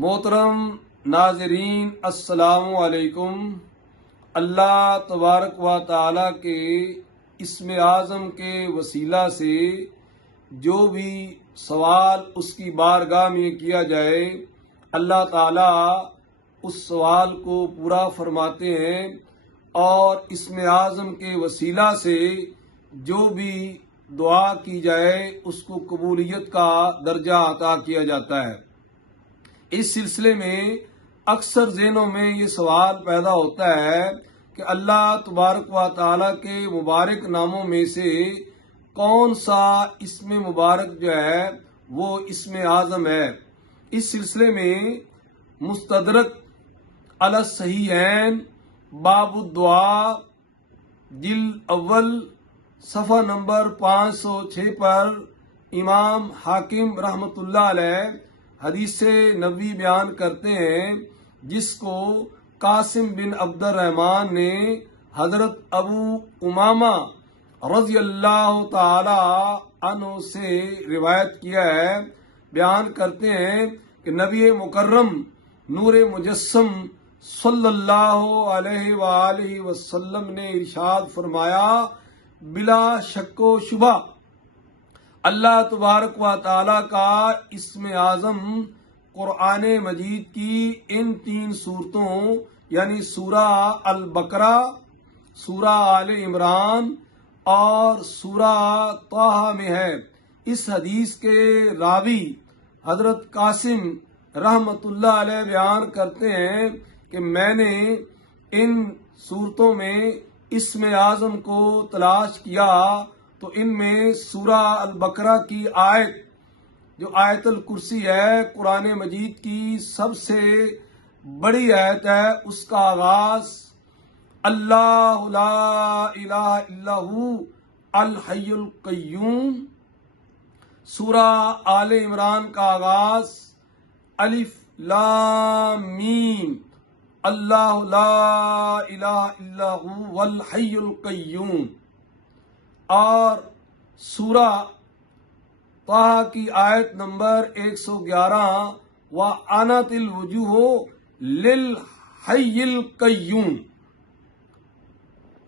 محترم ناظرین السلام علیکم۔ اللہ تبارک و تعالی کے اسم اعظم کے وسیلہ سے جو بھی سوال اس کی بارگاہ میں کیا جائے اللہ تعالیٰ اس سوال کو پورا فرماتے ہیں، اور اسم اعظم کے وسیلہ سے جو بھی دعا کی جائے اس کو قبولیت کا درجہ عطا کیا جاتا ہے۔ اس سلسلے میں اکثر ذہنوں میں یہ سوال پیدا ہوتا ہے کہ اللہ تبارک و تعالیٰ کے مبارک ناموں میں سے کون سا اسم مبارک جو ہے وہ اسم اعظم ہے۔ اس سلسلے میں مستدرک علی الصحیحین باب الدعاء جلد اول صفحہ نمبر 506 پر امام حاکم رحمۃ اللہ علیہ حدیث نبوی بیان کرتے ہیں، جس کو قاسم بن عبد الرحمن نے حضرت ابو امامہ رضی اللہ تعالی عنہ سے روایت کیا ہے۔ بیان کرتے ہیں کہ نبی مکرم نور مجسم صلی اللہ علیہ وآلہ وسلم نے ارشاد فرمایا، بلا شک و شبہ اللہ تبارک و تعالی کا اسم اعظم قرآن مجید کی ان 3 صورتوں یعنی سورہ البقرہ، سورہ آل عمران اور سورہ طٰہٰ میں ہے۔ اس حدیث کے راوی حضرت قاسم رحمۃ اللہ علیہ بیان کرتے ہیں کہ میں نے ان صورتوں میں اسم اعظم کو تلاش کیا تو ان میں سورہ البقرہ کی آیت جو آیت الکرسی ہے قرآن مجید کی سب سے بڑی آیت ہے، اس کا آغاز اللہ لا الہ الا ہو الحی القیوم، سورہ آل عمران کا آغاز الف لام میم اللہ لا الہ الا ہو الحی القیوم، اور سورہ طٰہٰ کی آیت نمبر 111 وَأَنَتِ الْوُجُوهُ لِلْحَيِّ الْقَيُّومِ۔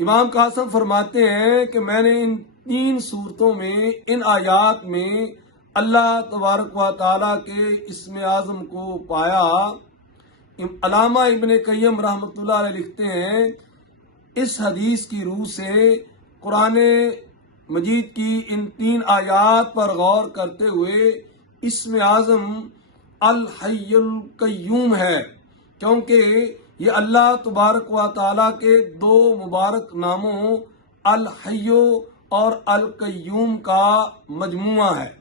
امام قاسم فرماتے ہیں کہ میں نے ان 3 صورتوں میں ان آیات میں اللہ تبارک و تعالیٰ کے اسم اعظم کو پایا۔ علامہ ابن قیم رحمۃ اللہ علیہ لکھتے ہیں، اس حدیث کی روح سے قرآن مجید کی ان 3 آیات پر غور کرتے ہوئے اسم اعظم الحی القیوم ہے، کیونکہ یہ اللہ تبارک و تعالیٰ کے 2 مبارک ناموں الحی اور القیوم کا مجموعہ ہے۔